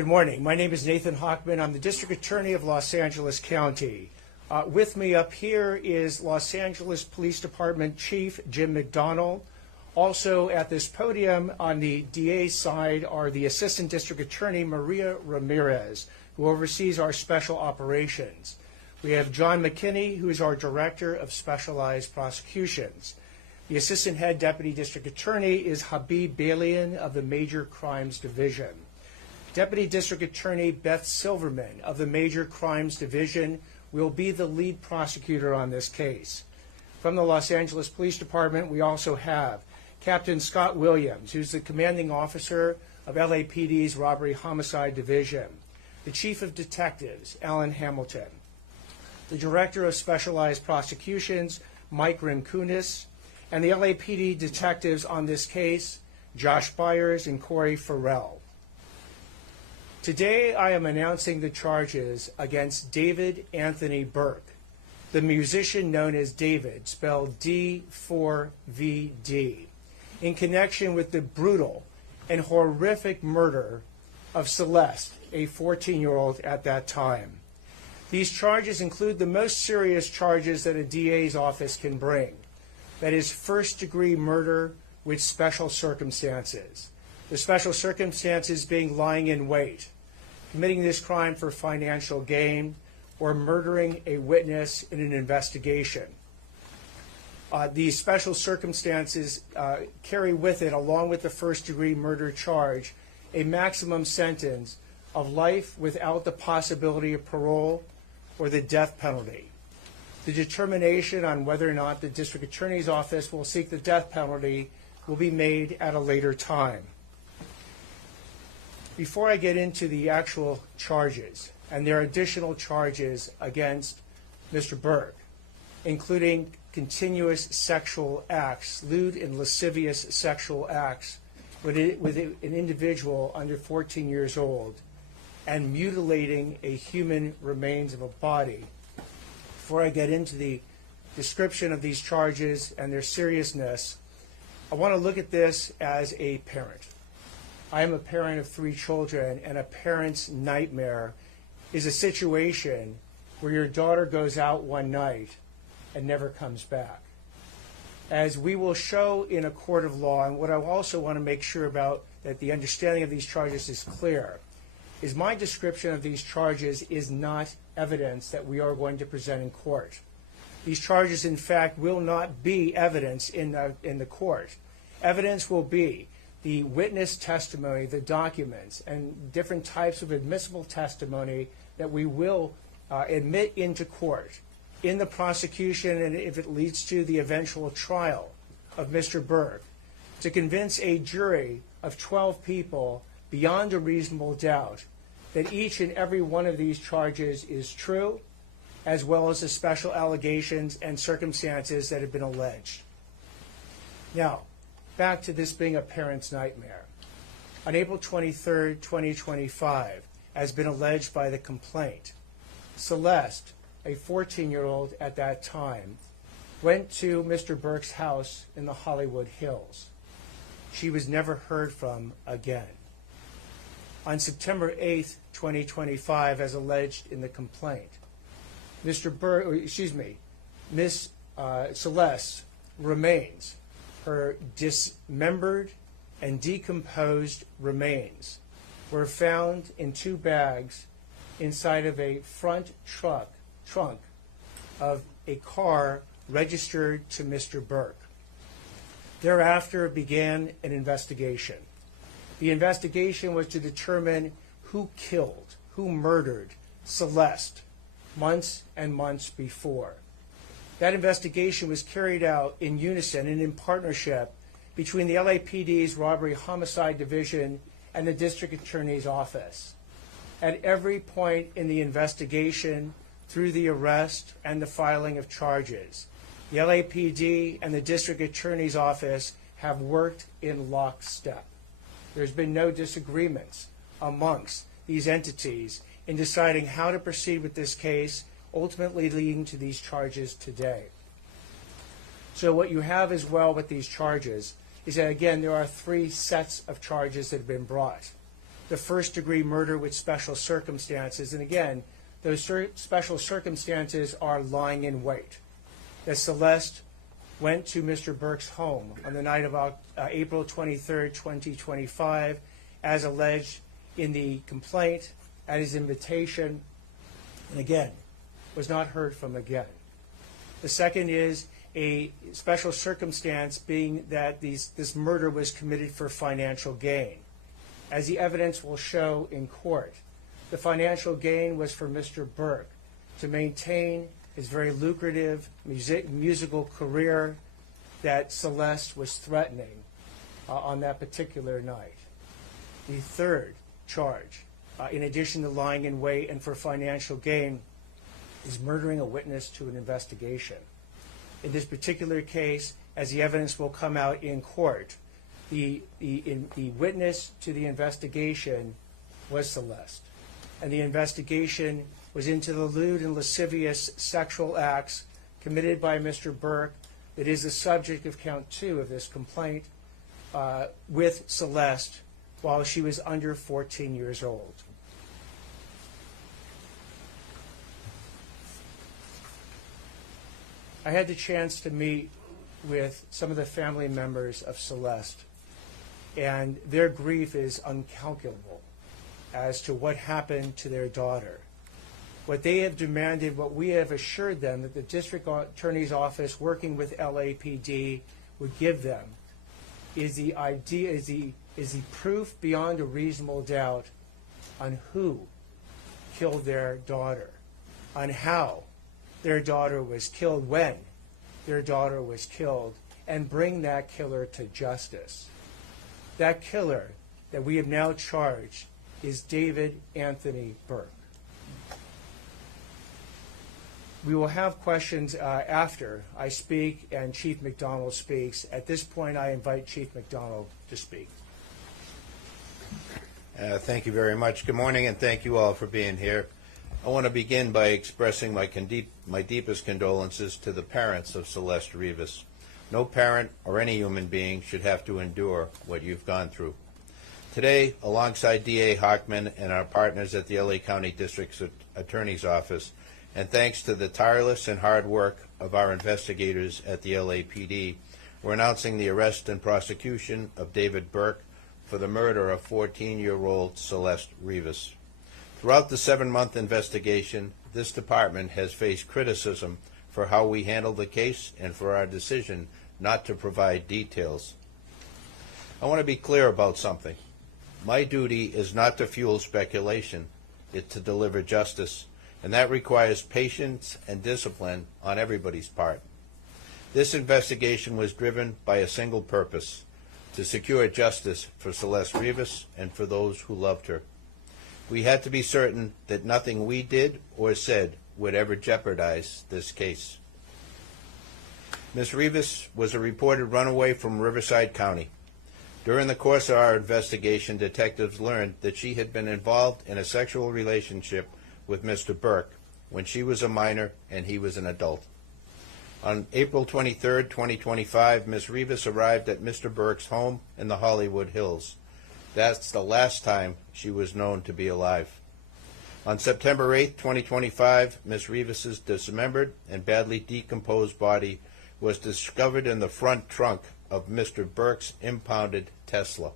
Good morning. My name is Nathan Hochman. I'm the District Attorney of Los Angeles County. With me up here is Los Angeles Police Department Chief Jim McDonald. Also at this podium on the DA's side are the Assistant District Attorney Maria Ramirez, who oversees our special operations. We have John McKinney, who is our Director of Specialized Prosecutions. The Assistant Head Deputy District Attorney is Habib Balian of the Major Crimes Division. Deputy District Attorney Beth Silverman of the Major Crimes Division will be the lead prosecutor on this case. From the Los Angeles Police Department, we also have Captain Scott Williams, who's the commanding officer of LAPD's Robbery Homicide Division, the Chief of Detectives, Alan Hamilton, the Director of Specialized Prosecutions, Mike Rimkunis, and the LAPD detectives on this case, Josh Byers and Corey Farrell. Today, I am announcing the charges against David Anthony Burke, the musician known as David, spelled D4vd, in connection with the brutal and horrific murder of Celeste, a 14-year-old at that time. These charges include the most serious charges that a DA's office can bring. That is first-degree murder with special circumstances. The special circumstances being lying in wait, committing this crime for financial gain, or murdering a witness in an investigation. These special circumstances carry with it, along with the first-degree murder charge, a maximum sentence of life without the possibility of parole or the death penalty. The determination on whether or not the District Attorney's Office will seek the death penalty will be made at a later time. Before I get into the actual charges, and there are additional charges against Mr. Burke, including continuous sexual acts, lewd and lascivious sexual acts with an individual under 14 years old, and mutilating a human remains of a body. Before I get into the description of these charges and their seriousness, I want to look at this as a parent. I am a parent of 3 children, and a parent's nightmare is a situation where your daughter goes out one night and never comes back. As we will show in a court of law, and what I also want to make sure about that the understanding of these charges is clear, is my description of these charges is not evidence that we are going to present in court. These charges, in fact, will not be evidence in the court. Evidence will be the witness testimony, the documents, and different types of admissible testimony that we will admit into court in the prosecution, and if it leads to the eventual trial of Mr. Burke, to convince a jury of 12 people beyond a reasonable doubt that each and every one of these charges is true, as well as the special allegations and circumstances that have been alleged. Now, back to this being a parent's nightmare. On April 23, 2025, as been alleged by the complaint, Celeste, a 14-year-old at that time, went to Mr. Burke's house in the Hollywood Hills. She was never heard from again. On September 8, 2025, as alleged in the complaint, Miss Celeste remains, her dismembered and decomposed remains, were found in 2 bags inside of a front trunk of a car registered to Mr. Burke. Thereafter began an investigation. The investigation was to determine who killed, who murdered Celeste months and months before. That investigation was carried out in unison and in partnership between the LAPD's Robbery Homicide Division and the District Attorney's Office. At every point in the investigation, through the arrest and the filing of charges, the LAPD and the District Attorney's Office have worked in lockstep. There's been no disagreements amongst these entities in deciding how to proceed with this case, ultimately leading to these charges today. So what you have as well with these charges is that, again, there are 3 sets of charges that have been brought. the first-degree murder with special circumstances. And again, those special circumstances are lying in wait. That Celeste went to Mr. Burke's home on the night of April 23rd, 2025, as alleged in the complaint, at his invitation, and again, was not heard from again. The second is a special circumstance being that this murder was committed for financial gain. As the evidence will show in court, the financial gain was for Mr. Burke to maintain his very lucrative musical career that Celeste was threatening on that particular night. The third charge, in addition to lying in wait and for financial gain, is murdering a witness to an investigation. In this particular case, as the evidence will come out in court, the witness to the investigation was Celeste. And the investigation was into the lewd and lascivious sexual acts committed by Mr. Burke that is the subject of count 2 of this complaint with Celeste while she was under 14 years old. I had the chance to meet with some of the family members of Celeste, and their grief is uncalculable as to what happened to their daughter. What they have demanded, what we have assured them that the district attorney's office working with LAPD would give them is the proof beyond a reasonable doubt on who killed their daughter, on how their daughter was killed, when their daughter was killed, and bring that killer to justice. That killer that we have now charged is David Anthony Burke. We will have questions after I speak and Chief McDonald speaks. At this point, I invite Chief McDonald to speak. Thank you very much. Good morning, and thank you all for being here. I want to begin by expressing my deepest condolences to the parents of Celeste Rivas. No parent or any human being should have to endure what you've gone through. Today, alongside DA Hochman and our partners at the LA County District Attorney's Office, and thanks to the tireless and hard work of our investigators at the LAPD, we're announcing the arrest and prosecution of David Burke for the murder of 14-year-old Celeste Rivas. Throughout the 7-month investigation, this department has faced criticism for how we handled the case and for our decision not to provide details. I want to be clear about something. My duty is not to fuel speculation, it's to deliver justice, and that requires patience and discipline on everybody's part. This investigation was driven by a single purpose: to secure justice for Celeste Rivas and for those who loved her. We had to be certain that nothing we did or said would ever jeopardize this case. Ms. Rivas was a reported runaway from Riverside County. During the course of our investigation, detectives learned that she had been involved in a sexual relationship with Mr. Burke when she was a minor and he was an adult. On April 23, 2025, Ms. Rivas arrived at Mr. Burke's home in the Hollywood Hills. That's the last time she was known to be alive. On September 8, 2025, Ms. Rivas' dismembered and badly decomposed body was discovered in the front trunk of Mr. Burke's impounded Tesla.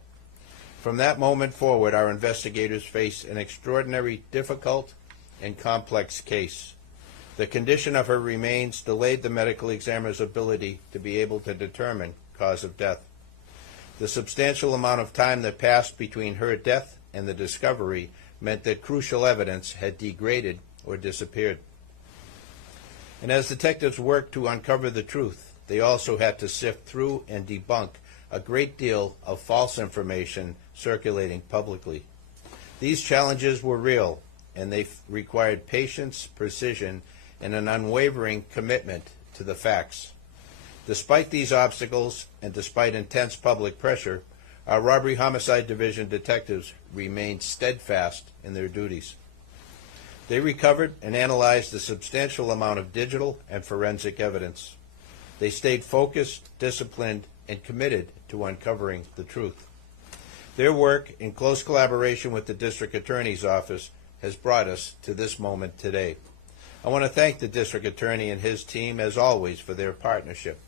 From that moment forward, our investigators faced an extraordinary, difficult, and complex case. The condition of her remains delayed the medical examiner's ability to be able to determine cause of death. The substantial amount of time that passed between her death and the discovery meant that crucial evidence had degraded or disappeared. And as detectives worked to uncover the truth, they also had to sift through and debunk a great deal of false information circulating publicly. These challenges were real, and they required patience, precision, and an unwavering commitment to the facts. Despite these obstacles, and despite intense public pressure, our Robbery Homicide Division detectives remained steadfast in their duties. They recovered and analyzed a substantial amount of digital and forensic evidence. They stayed focused, disciplined, and committed to uncovering the truth. Their work, in close collaboration with the District Attorney's Office, has brought us to this moment today. I want to thank the District Attorney and his team, as always, for their partnership.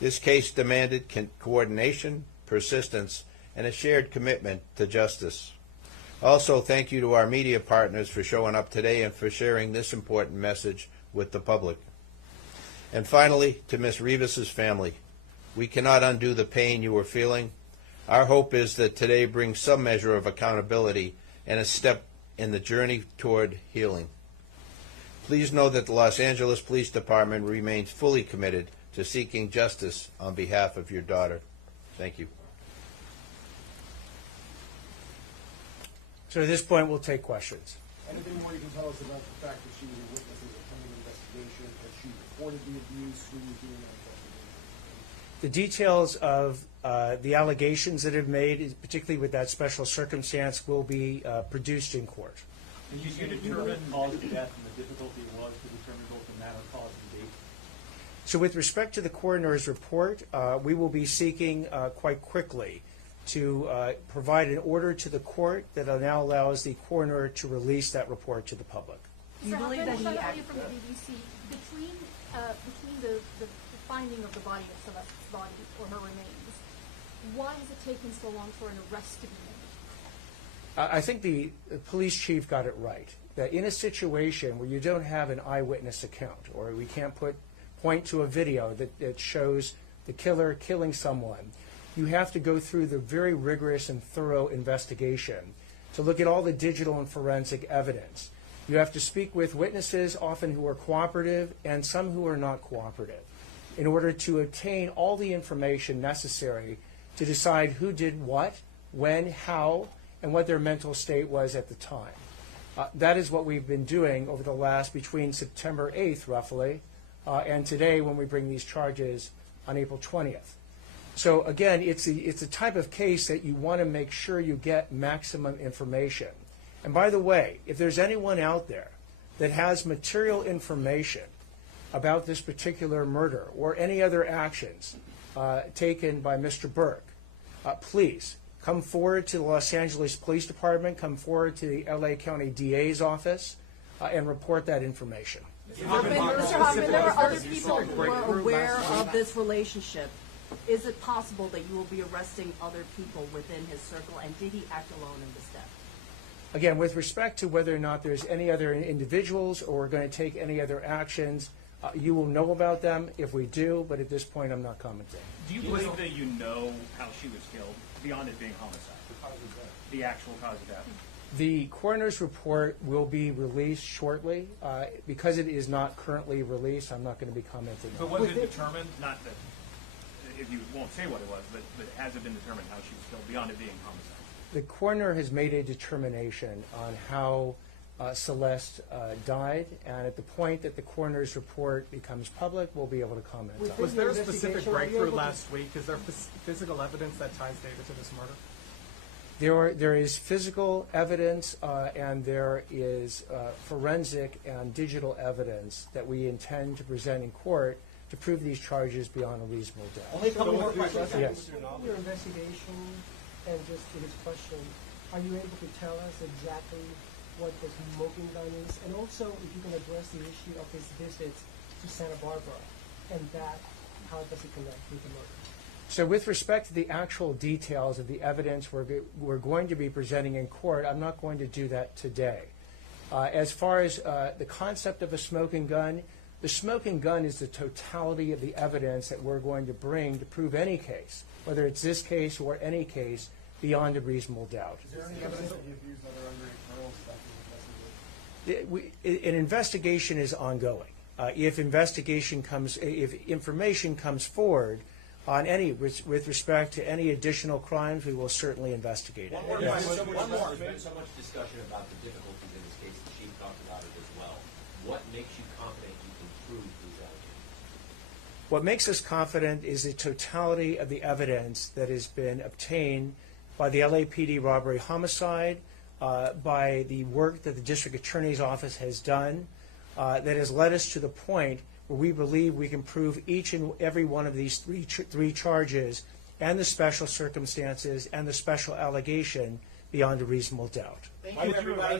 This case demanded coordination, persistence, and a shared commitment to justice. Also, thank you to our media partners for showing up today and for sharing this important message with the public. And finally, to Ms. Rivas's family, we cannot undo the pain you are feeling. Our hope is that today brings some measure of accountability and a step in the journey toward healing. Please know that the Los Angeles Police Department remains fully committed to seeking justice on behalf of your daughter. Thank you. So at this point, we'll take questions. Anything more you can tell us about the fact that she was a witness in the pending investigation, that she reported the abuse, who was doing that investigation? The details of the allegations that have made, particularly with that special circumstance, will be produced in court. And you determine cause of death and the difficulty it was to determine both the matter, cause, and date? So with respect to the coroner's report, we will be seeking quite quickly to provide an order to the court that now allows the coroner to release that report to the public. You believe that he from acted? the BBC, between the finding of the body of Celeste's body or her remains, why has it taken so long for an arrest to be made? I think the police chief got it right, that in a situation where you don't have an eyewitness account, or we can't point to a video that shows the killer killing someone, you have to go through the very rigorous and thorough investigation to look at all the digital and forensic evidence. You have to speak with witnesses, often who are cooperative, and some who are not cooperative, in order to obtain all the information necessary to decide who did what, when, how, and what their mental state was at the time. That is what we've been doing over the last, between September 8th, roughly, and today when we bring these charges on April 20th. So again, it's a type of case that you want to make sure you get maximum information. And by the way, if there's anyone out there that has material information about this particular murder or any other actions taken by Mr. Burke, please come forward to the Los Angeles Police Department, come forward to the LA County DA's office, and report that information. Mr. Hochman, there are other people who are aware of this relationship. Is it possible that you will be arresting other people within his circle, and did he act alone in this death? Again, with respect to whether or not there's any other individuals or we're going to take any other actions, you will know about them if we do, but at this point I'm not commenting. Do you believe that you know how she was killed, beyond it being homicide? The actual cause of death? The coroner's report will be released shortly. Because it is not currently released, I'm not going to be commenting But on it. was it determined, not that, if you won't say what it was, but has it been determined how she was killed, beyond it being homicide? The coroner has made a determination on how Celeste died, and at the point that the coroner's report becomes public, we'll be able to comment on it. Was there a specific breakthrough last week? Is there physical evidence that ties David to this murder? There is physical evidence and there is forensic and digital evidence that we intend to present in court to prove these charges beyond a reasonable doubt. Only a couple more questions. Yes. Your investigation, and just to his question, are you able to tell us exactly what the smoking gun is? And also, if you can address the issue of his visits to Santa Barbara, and that, how does it connect with the murder? So with respect to the actual details of the evidence we're going to be presenting in court, I'm not going to do that today. As far as the concept of a smoking gun, the smoking gun is the totality of the evidence that we're going to bring to prove any case, whether it's this case or any case, beyond a reasonable doubt. Is there any evidence that you've used other underage girls that you've investigated? An investigation is ongoing. If information comes forward on any, with respect to any additional crimes, we will certainly investigate it. One more. There's been so much discussion about the difficulties in this case. The chief talked about it as well. What makes you confident you can prove these allegations? What makes us confident is the totality of the evidence that has been obtained by the LAPD robbery homicide, by the work that the district attorney's office has done, that has led us to the point where we believe we can prove each and every one of these three charges and the special circumstances and the special allegation beyond a reasonable doubt. Thank you, everybody.